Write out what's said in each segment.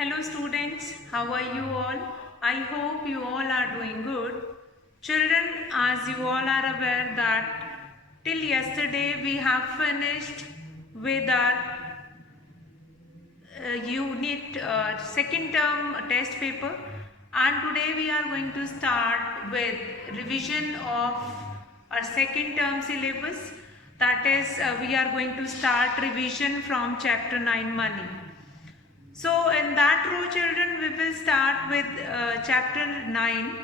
Hello students, how are you all? I hope you all are doing good. Children, as you all are aware that till yesterday we have finished with our unit second term test paper, and today we are going to start with revision of our second term syllabus. That is, we are going to start revision from chapter 9 money. So in that row children, we will start with chapter 9,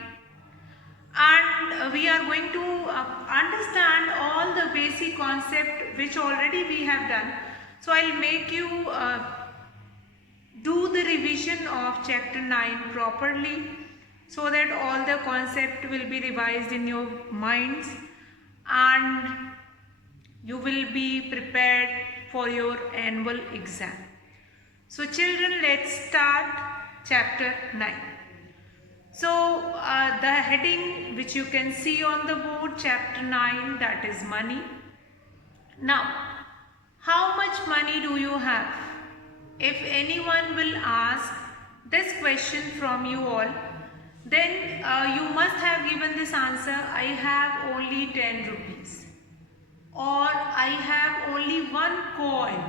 and we are going to understand all the basic concept which already we have done. So I'll make you do the revision of chapter 9 properly so that all the concept will be revised in your minds and you will be prepared for your annual exam. So children, let's start chapter 9. So the heading which you can see on the board, chapter 9, that is money. Now, how much money do you have? If anyone will ask this question from you all, then you must have given this answer, I have only 10 rupees or I have only one coin.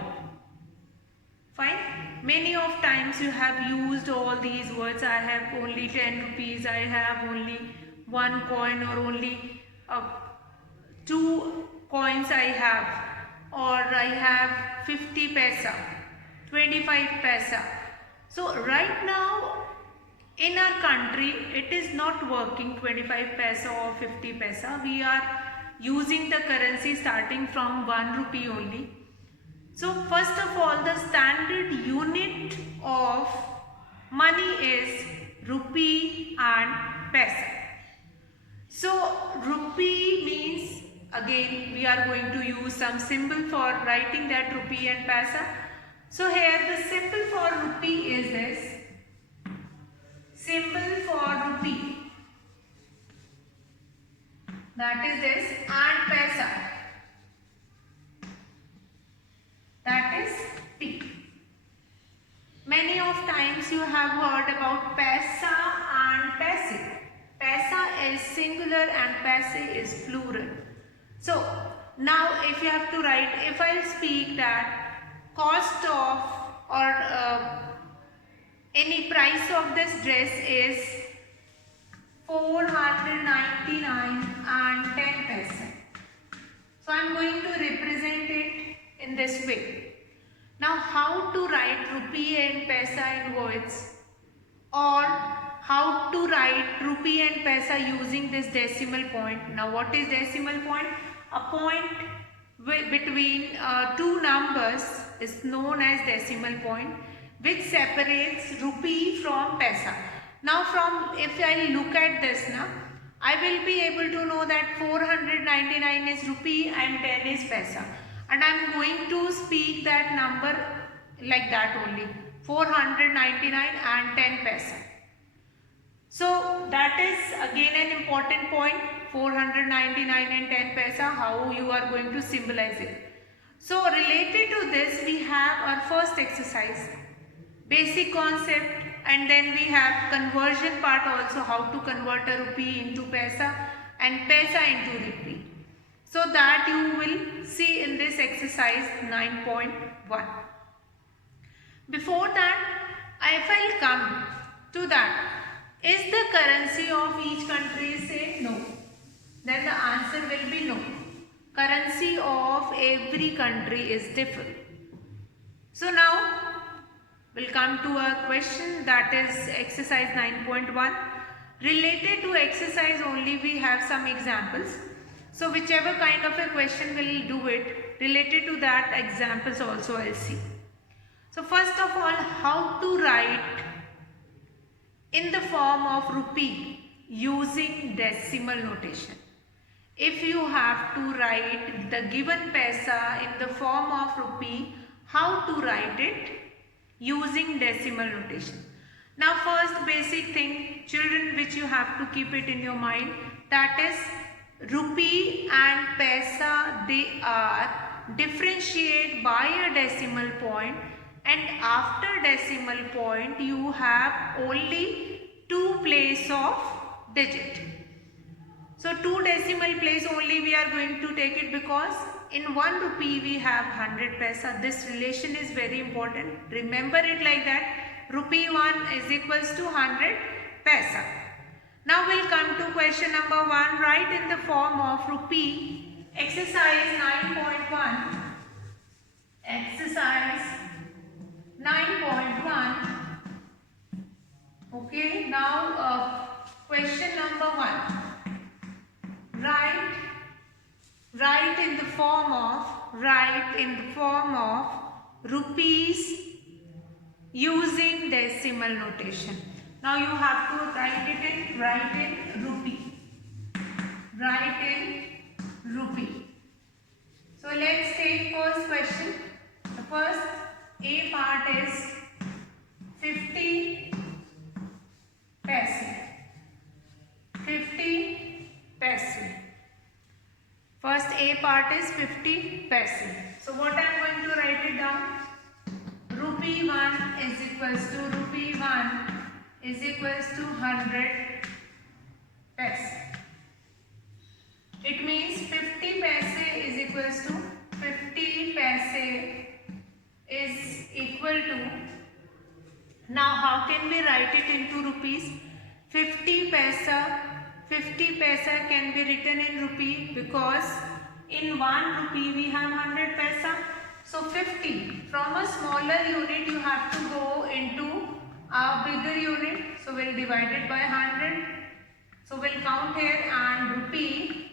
Fine. Many of times you have used all these words, I have only 10 rupees, I have only one coin, or only 2 coins I have, or I have 50 paisa, 25 paisa. So right now in our country it is not working 25 paisa or 50 paisa. We are using the currency starting from 1 rupee only. So first of all, the standard unit of money is rupee and paisa. So rupee means, again we are going to use some symbol for writing that rupee and paisa. So here the symbol for rupee is this. Symbol for rupee, that is this, and paisa, that is P. Many of times you have heard about paisa and paise. Paisa is singular and paise is plural. So now if you have to write, if I speak that cost of or any price of this dress is 499 and 10 paisa. So I am going to represent it in this way. Now how to write rupee and paisa in words, or how to write rupee and paisa using this decimal point. Now what is decimal point? A point between two numbers is known as decimal point, which separates rupee from paisa. Now if I look at this now, I will be able to know that 499 is rupee and 10 is paisa. And I am going to speak that number like that only, 499 and 10 paisa. So that is again an important point, 499 and 10 paisa, how you are going to symbolize it. So related to this we have our first exercise, basic concept, and then we have conversion part also, how to convert a rupee into paisa and paisa into rupee. So that you will see in this exercise 9.1. Before that, if I will come to that, is the currency of each country same? No. Then the answer will be no. Currency of every country is different. So now we'll come to a question, that is exercise 9.1. Related to exercise only we have some examples. So whichever kind of a question will do it, related to that examples also I'll see. So first of all, how to write in the form of rupee using decimal notation. If you have to write the given paisa in the form of rupee, how to write it using decimal notation. Now first basic thing, children, which you have to keep it in your mind, that is rupee and paisa, they are differentiated by a decimal point and after decimal point you have only 2 place of digit. So 2 decimal place only we are going to take it, because in 1 rupee we have 100 paisa. This relation is very important. Remember it like that. Rupee 1 is equals to 100 paisa. Now we'll come to question number 1. Write in the form of rupee. Exercise 9.1. Exercise 9.1. Okay, now question number 1. Write in the form of rupees using decimal notation. Now you have to write in rupee. So let's take first question. The first A part is 50 paise. 50 paise. First A part is 50 paise. So what I am going to write it down? Rupee 1 is equals to 100 paise. It means 50 paise is equals to 50 paise is equal to. Now how can we write it into rupees? 50 paisa can be written in rupee, because in 1 rupee we have 100 paisa. So 50, from a smaller unit you have to go into a bigger unit. So we'll divide it by 100. So we'll count here, and rupee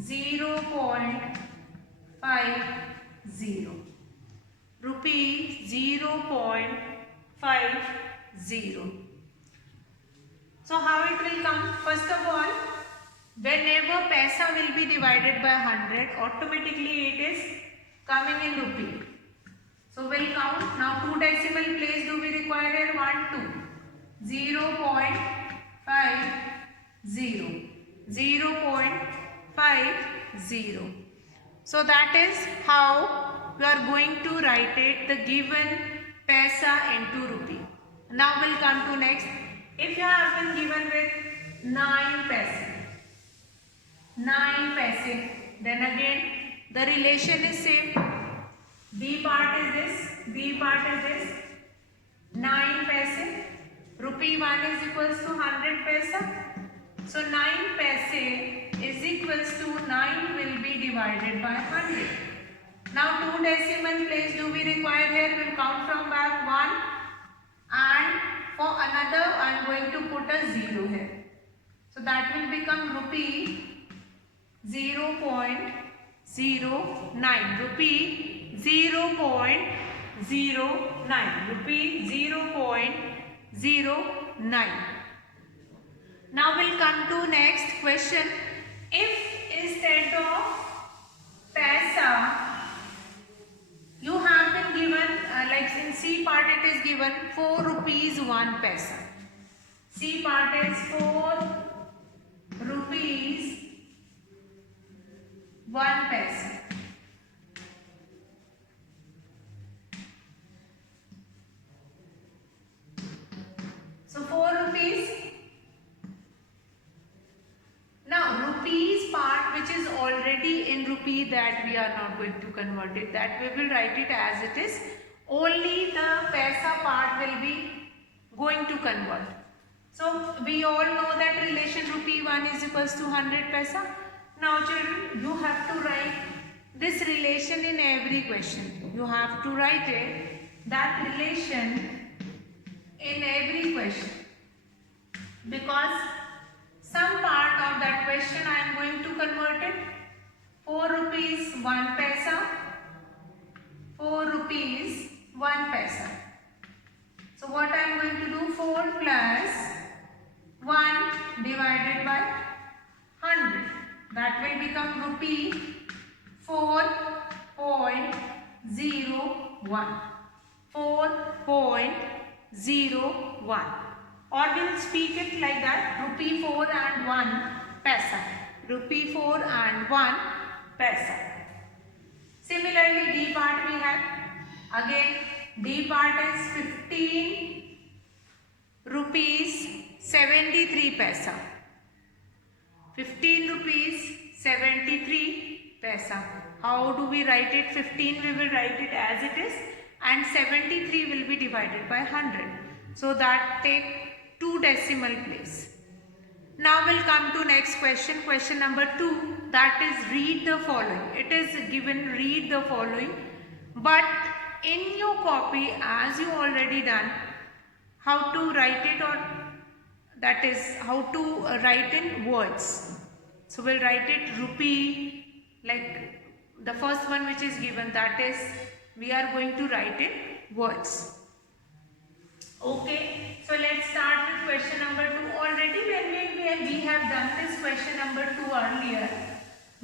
0.50. Rupee 0.50. So how it will come? First of all, whenever paisa will be divided by 100, automatically it is coming in rupee. So we'll count. Now 2 decimal place do we require here? 1, 2. 0.50. 0.50. So that is how we are going to write it, the given paisa into rupee. Now we'll come to next. If you have been given with 9 paise, then again the relation is same. B part is this, 9 paise. Rupee 1 is equals to 100 paisa. So 9 paise is equals to 9 will be divided by 100. Now 2 decimal place do we require here? We'll count from back 1, and for another I am going to put a 0 here. So that will become rupee 0.09. Rupee 0.09. Rupee 0.09. Now we'll come to next question. If instead of paisa you have been given, like in C part it is given 4 rupees 1 paisa. C part is 4 rupees 1 paisa. So 4 rupees. Now rupees part which is already in rupee, that we are not going to convert it, that we will write it as it is. Only the paisa part will be going to convert. So we all know that relation rupee 1 is equals to 100 paisa. Now children, you have to write this relation in every question. You have to write it, that relation in every question, because some part of that question I am going to convert it. 4 rupees 1 paisa. 4 rupees 1 paisa. So what I am going to do? 4 plus 1 divided by 100. That will become rupee 4.01. 4.01. Or we'll speak it like that, rupee 4 and 1 paisa. Rupee 4 and 1 paisa. Similarly, D part we have again D part is 15 rupees 73 paisa. 15 rupees 73 paisa. How do we write it? 15 we will write it as it is, and 73 will be divided by 100. So that take 2 decimal place. Now we'll come to next question. Question number 2, that is read the following. It is given read the following, but in your copy, as you already done, how to write it, or that is how to write in words. So we'll write it rupee, like the first one which is given, that is we are going to write in words. Okay, so let's start with question number 2. Already when we have done this question number 2 earlier,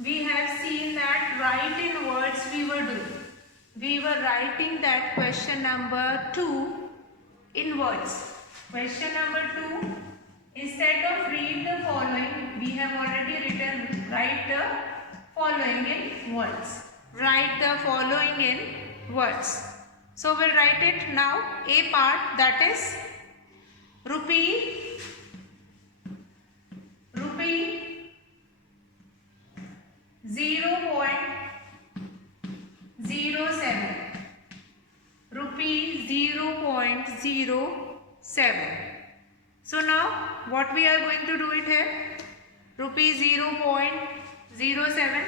we have seen that write in words we were doing. We were writing that question number 2 in words. Question number 2, instead of read the following, we have already written write the following in words. Write the following in words. So we'll write it now. A part, that is rupee 0.07. Rupee 0.07. So now what we are going to do it here? Rupee 0.07,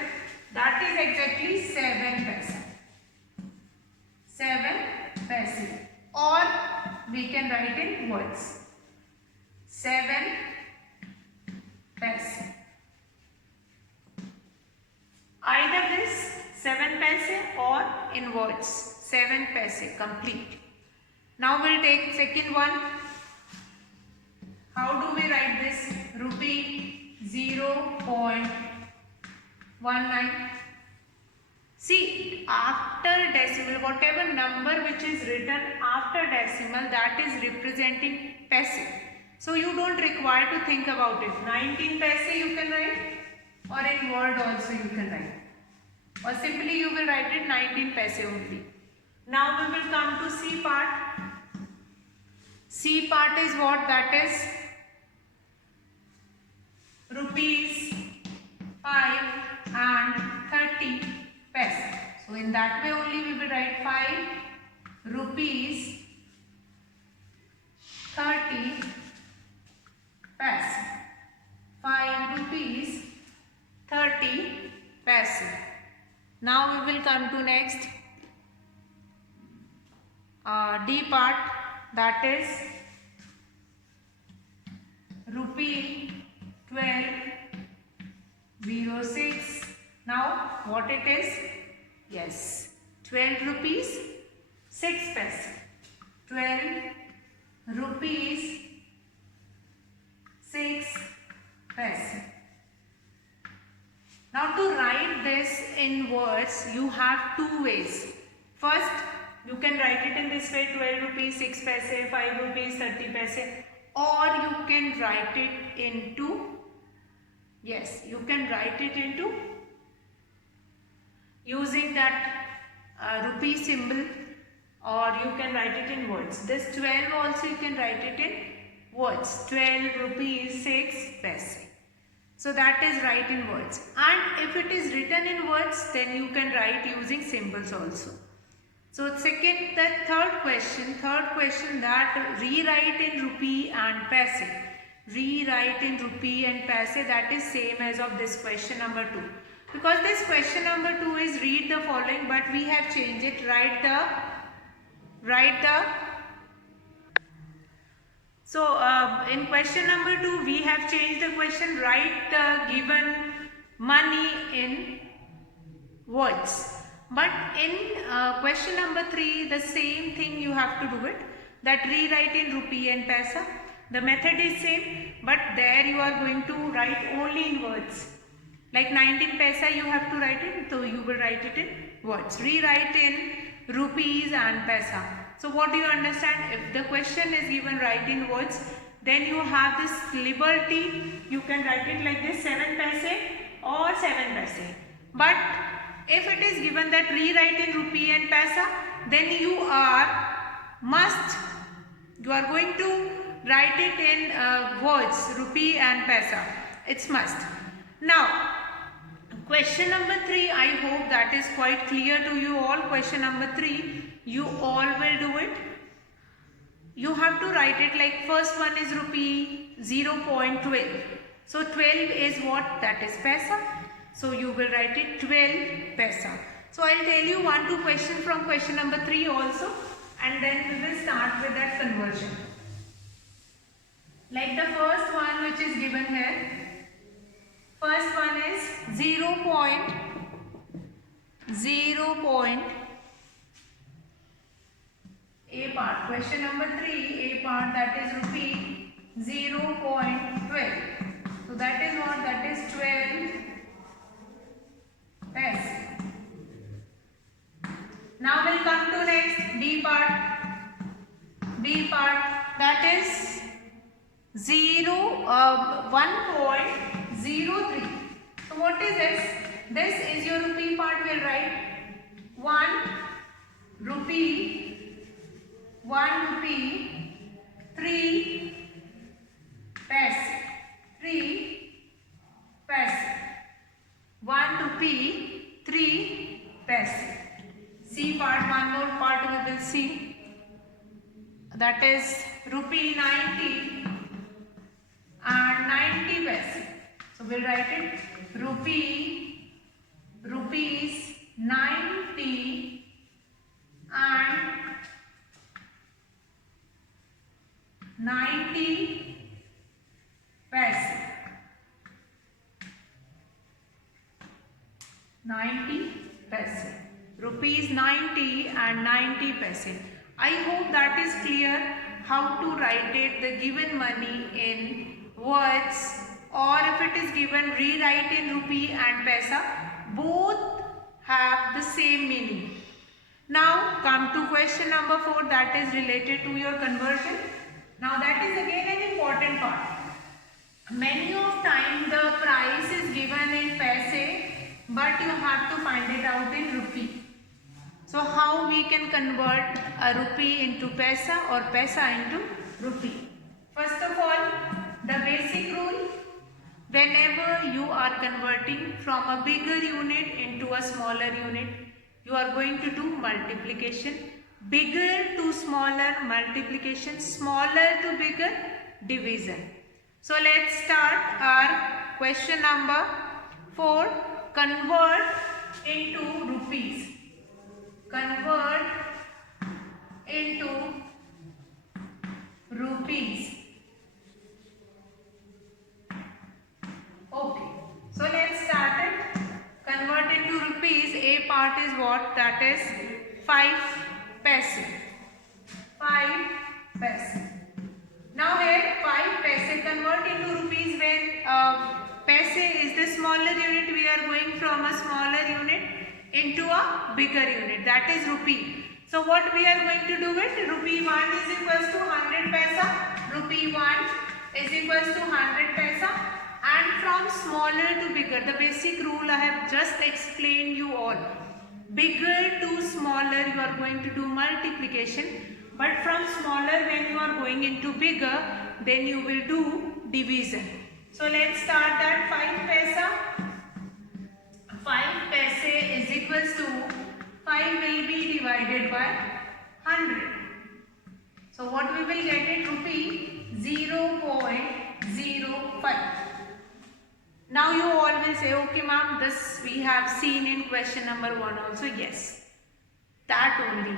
that is exactly 7 paisa. 7 paisa, or we can write in words 7 paisa. Either this 7 paisa or in words 7 paisa complete. Now we'll take second one. How do we write this? Rupee 0.19. See, after decimal, whatever number which is written after decimal, that is representing paisa. So you don't require to think about it. 19 paisa you can write, or in word also you can write, or simply you will write it 19 paisa only. Now we will come to C part. C part is what? That is rupees 5 and 30 paisa. So in that way only we will write 5 rupees 30 paisa. 5 rupees 30 paisa. Now we will come to next D part, that is rupee 12.06. Now what it is? Yes, 12 rupees 6 paisa. 12 rupees 6 paisa. Now to write this in words, you have 2 ways. First, you can write it in this way, 12 rupees 6 paisa, 5 rupees 30 paisa, or you can write it into, yes, you can write it into using that rupee symbol, or you can write it in words. This 12 also you can write it in words, 12 rupees 6 paisa. So that is write in words. And if it is written in words, then you can write using symbols also. So third question that rewrite in rupee and paisa. Rewrite in rupee and paisa, that is same as of this question number 2. Because this question number 2 is read the following, but we have changed it, So in question number 2 we have changed the question, write the given money in words. But in question number 3, the same thing you have to do it, that rewrite in rupee and paisa. The method is same, but there you are going to write only in words. Like 19 paisa you have to write it, so you will write it in words. Rewrite in rupees and paisa. So what do you understand? If the question is given write in words, then you have this liberty, you can write it like this, 7 paisa or 7 paisa. But if it is given that rewrite in rupee and paisa, then you are must, you are going to write it in words, rupee and paisa. It's must. Now, question number 3, I hope that is quite clear to you all. Question number 3, you all will do it. You have to write it like first one is rupee 0.12. So 12 is what? That is paisa. So you will write it 12 paisa. So I'll tell you 1-2 questions from question number 3 also, and then we will start with that conversion. Like the first one which is given here. First one is 0.0. A part. Question number 3, A part, that is rupee 0.12. So that is what? That is 12 paise. Now we'll come to next B part. B part, that is 1.03. So what is this? This is your rupee part. We'll write 1 rupee 3 paise. 3 paise. 1 rupee 3 paise. C part, one more part we will see. That is rupee 90 and 90 paise. So we'll write it rupees 90 and 90 paise. 90 paise. Rupees 90 and 90 paise. I hope that is clear how to write it, the given money in words, or if it is given rewrite in rupee and paisa. Both have the same meaning. Now come to question number 4, that is related to your conversion. Now that is again an important part. Many of time the price is given in paise, but you have to find it out in rupee. So how we can convert a rupee into paisa or paisa into rupee? First of all, the basic rule, whenever you are converting from a bigger unit into a smaller unit, you are going to do multiplication. Bigger to smaller, multiplication. Smaller to bigger, division. So let's start our question number 4. Convert into rupees. Convert into rupees. Okay. So let's start it. Convert into rupees. A part is what? That is 5 paise. 5 paise. Now here 5 paise convert into rupees. When paise is the smaller unit, we are going from a smaller unit into a bigger unit, that is rupee. So what we are going to do it? Rupee 1 is equals to 100 paisa. Rupee 1 is equals to 100 paisa. And from smaller to bigger, the basic rule I have just explained you all. Bigger to smaller, you are going to do multiplication. But from smaller, when you are going into bigger, then you will do division. So let's start that 5 paisa. 5 paise is equals to 5 will be divided by 100. So what we will get it? Rupee 0.05. Now you all will say, okay ma'am, this we have seen in question number 1 also. Yes, that only.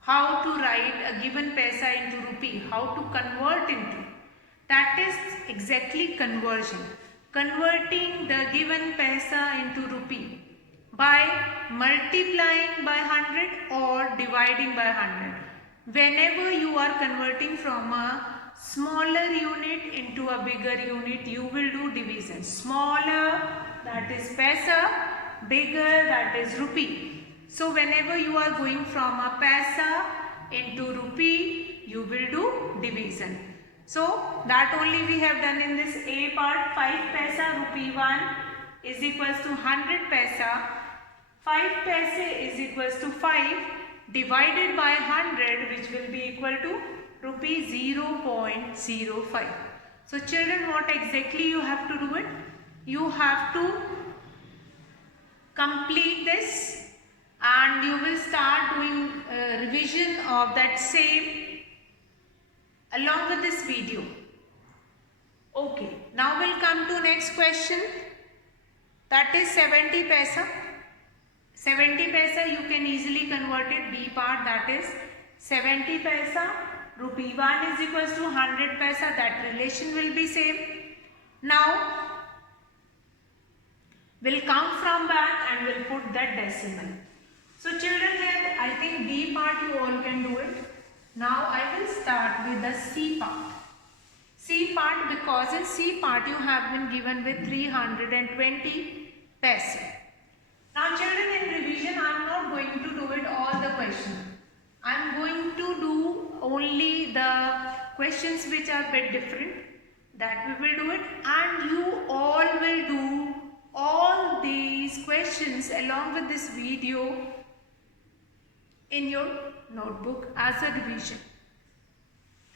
How to write a given paisa into rupee, how to convert into. That is exactly conversion. Converting the given paisa into rupee by multiplying by 100 or dividing by 100. Whenever you are converting from a smaller unit into a bigger unit, you will do division. Smaller, that is paisa, bigger, that is rupee. So whenever you are going from a paisa into rupee, you will do division. So that only we have done in this A part. 5 paisa rupee 1 is equals to 100 paisa. 5 paise is equals to 5 divided by 100, which will be equal to rupees 0.05. So children, what exactly you have to do it? You have to complete this and you will start doing revision of that same along with this video. Okay, now we'll come to next question, that is 70 paisa. 70 paisa you can easily convert it, B part, that is 70 paisa, rupee 1 is equals to 100 paisa, that relation will be same. Now we'll count from back and we'll put that decimal. So children, here I think B part you all can do it. Now I will start with the C part. C part, because in C part you have been given with 320 paisa. Now children, in revision I am not going to do it all the questions. I am going to do only the questions which are a bit different. That we will do it, and you all will do all these questions along with this video in your notebook as a revision.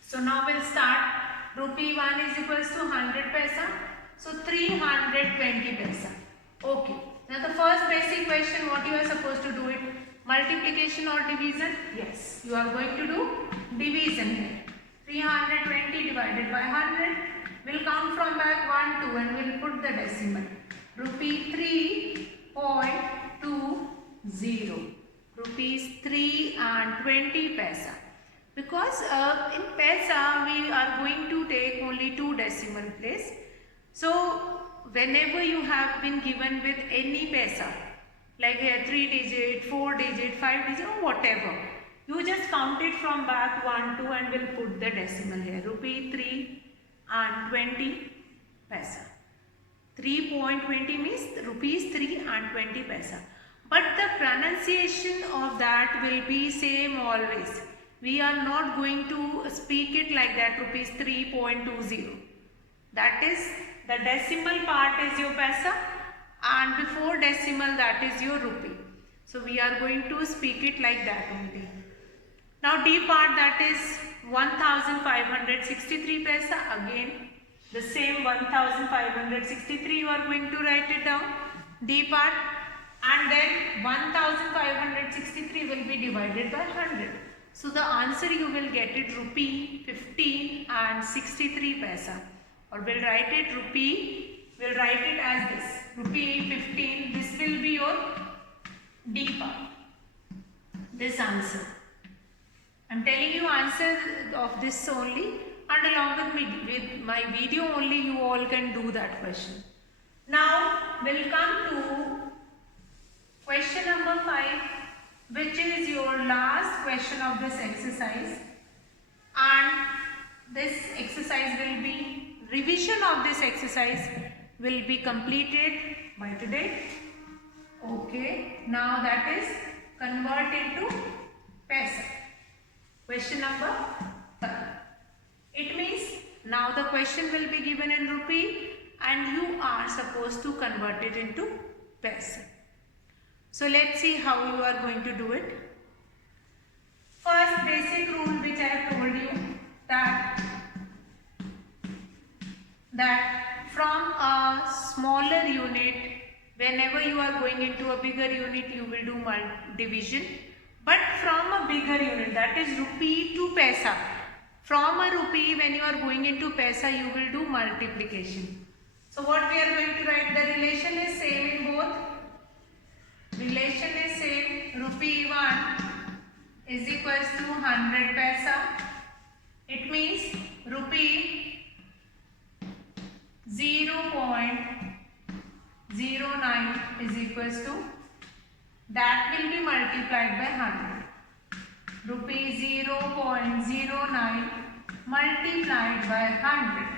So now we'll start. Rupee 1 is equals to 100 paisa. So 320 paisa. Okay. Now the first basic question, what you are supposed to do it? Multiplication or division? Yes. You are going to do division here. 320 divided by 100. We'll count from back 1, 2 and we'll put the decimal. Rupee 3.20. Rupees 3 and 20 paisa. Because in paisa we are going to take only 2 decimal place. So whenever you have been given with any paisa, like here 3 digit, 4 digit, 5 digit or whatever, you just count it from back 1, 2 and will put the decimal here. Rupee 3 and 20 paisa. 3.20 means rupees 3 and 20 paisa. But the pronunciation of that will be same always. We are not going to speak it like that, rupees 3.20. That is, the decimal part is your paisa and before decimal that is your rupee. So we are going to speak it like that only. Now D part, that is 1563 paisa. Again the same 1563 you are going to write it down, D part, and then 1563 will be divided by 100. So the answer you will get it rupee 15 and 63 paisa, or we'll write it as this, rupee 15. This will be your D part, this answer. I am telling you answer of this only, and along with my video only you all can do that question. Now we'll come to question number 5, which is your last question of this exercise, and this exercise will be, revision of this exercise will be completed by today. Okay, now that is convert into paisa. Question number 5. It means now the question will be given in rupee and you are supposed to convert it into paisa. So let's see how you are going to do it. First basic rule which I have told you, that from a smaller unit, whenever you are going into a bigger unit you will do division, but from a bigger unit, that is rupee to paisa, from a rupee when you are going into paisa you will do multiplication. So what we are going to write, the relation is same in both. Relation is same, rupee 1 is equals to 100 paisa. It means rupee 0.09 is equals to, that will be multiplied by 100. Rupee 0.09 multiplied by 100.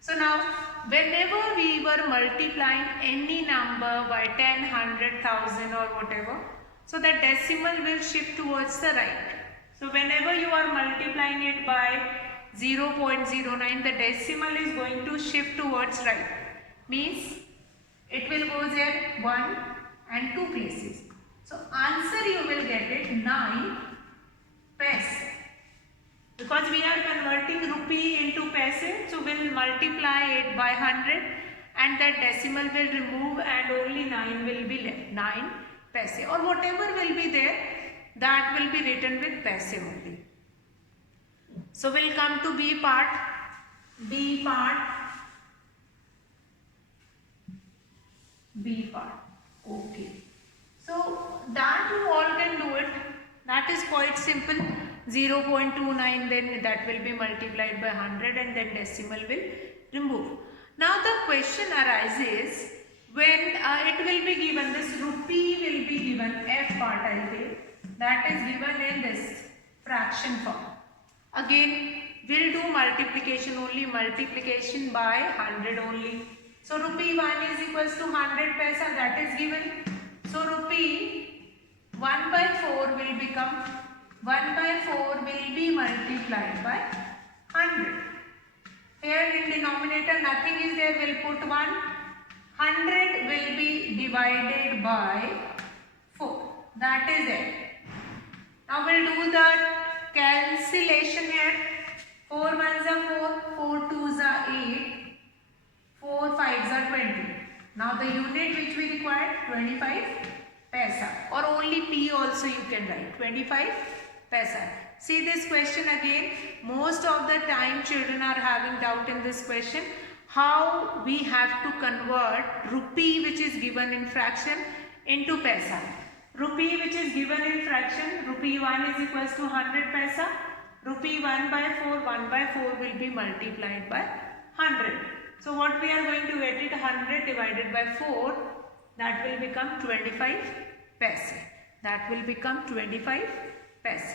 So now whenever we were multiplying any number by 10, 100, 1000 or whatever, so the decimal will shift towards the right. So whenever you are multiplying it by 0.09, the decimal is going to shift towards right. Means it will go there 1 and 2 places. So answer you will get it 9 paise. Because we are converting rupee into paise, so we'll multiply it by 100 and that decimal will remove and only 9 will be left. 9 paise or whatever will be there, that will be written with paise only. So we'll come to B part. B part. B part. Okay. So that you all can do it. That is quite simple. 0.29, then that will be multiplied by 100 and then decimal will remove. Now the question arises when it will be given, this rupee will be given, F part I will take, that is given in this fraction form. Again we'll do multiplication only, multiplication by 100 only. So rupee 1 is equals to 100 paise, that is given. So rupee 1 by 4 will become 1 by 4 will be multiplied by 100. Here in denominator nothing is there, we'll put 1. 100 will be divided by 4. That is it. Now we'll do the cancellation here. 4 1s are 4, 4 2s are 8, 4 5s are 20. Now the unit which we require 25 paise, or only P also you can write 25 paise. See this question again, most of the time children are having doubt in this question, how we have to convert rupee which is given in fraction into paise. Rupee which is given in fraction, rupee 1 is equals to 100 paise, rupee 1 by 4, 1 by 4 will be multiplied by 100. So what we are going to get it, 100 divided by 4, that will become 25 paise. That will become 25 paise.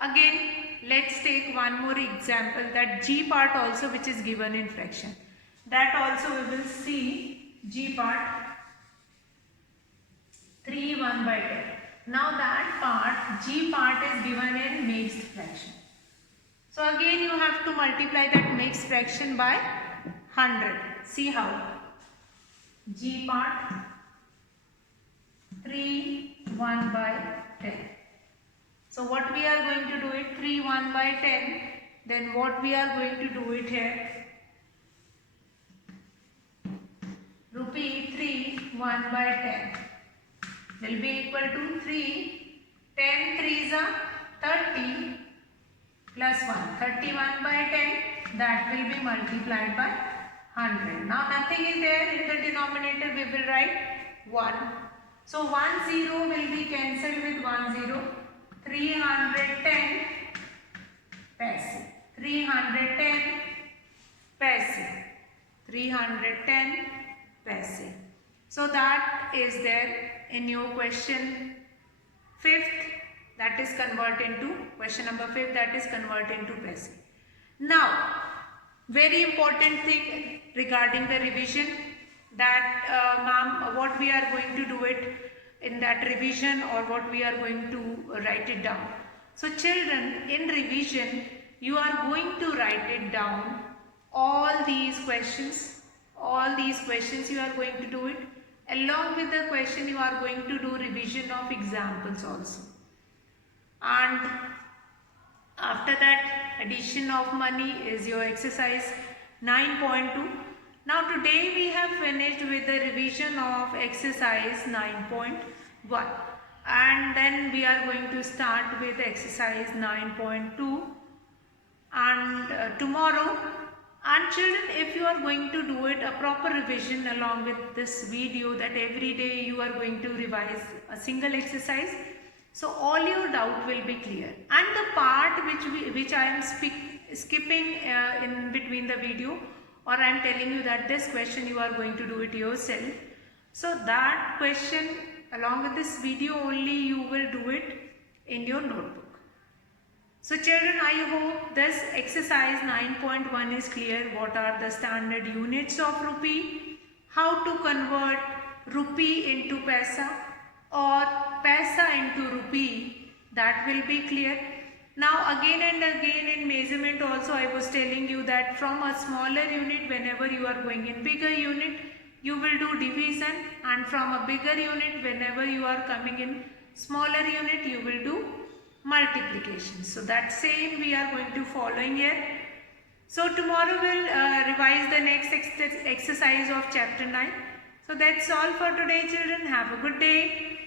Again, let's take one more example, that G part also which is given in fraction. That also we will see, G part 3 1 by 10. Now that part, G part is given in mixed fraction. So again you have to multiply that mixed fraction by 100. See how? G part 3 1 by 10. So what we are going to do it, 3 1 by 10, then what we are going to do it here, rupee 3 1 by 10 will be equal to 3, 10 3s are 30 plus 1, 31 by 10, that will be multiplied by 100. Now nothing is there in the denominator, we will write 1. So 1 0 will be cancelled with 1 0. 310 paise. 310 paise. 310 paise. So that is there in your question 5th, that is convert into, question number 5, that is convert into paise. Now very important thing regarding the revision, that ma'am, what we are going to do it in that revision, or what we are going to write it down. So children, in revision you are going to write it down, all these questions you are going to do it. Along with the question you are going to do revision of examples also. And after that, addition of money is your exercise 9.2. Now today we have finished with the revision of exercise 9.1, and then we are going to start with exercise 9.2 and tomorrow. And children, if you are going to do it a proper revision along with this video, that every day you are going to revise a single exercise, so all your doubt will be clear. And the part which I am skipping in between the video, or I am telling you that this question you are going to do it yourself, so that question along with this video only you will do it in your notebook. So children, I hope this exercise 9.1 is clear. What are the standard units of rupee, how to convert rupee into paise or paise into rupee, that will be clear. Now again and again in measurement also I was telling you that from a smaller unit, whenever you are going in bigger unit, you will do division, and from a bigger unit, whenever you are coming in smaller unit you will do multiplication. So that same we are going to following here. So tomorrow we'll revise the next exercise of chapter 9. So that's all for today, children. Have a good day.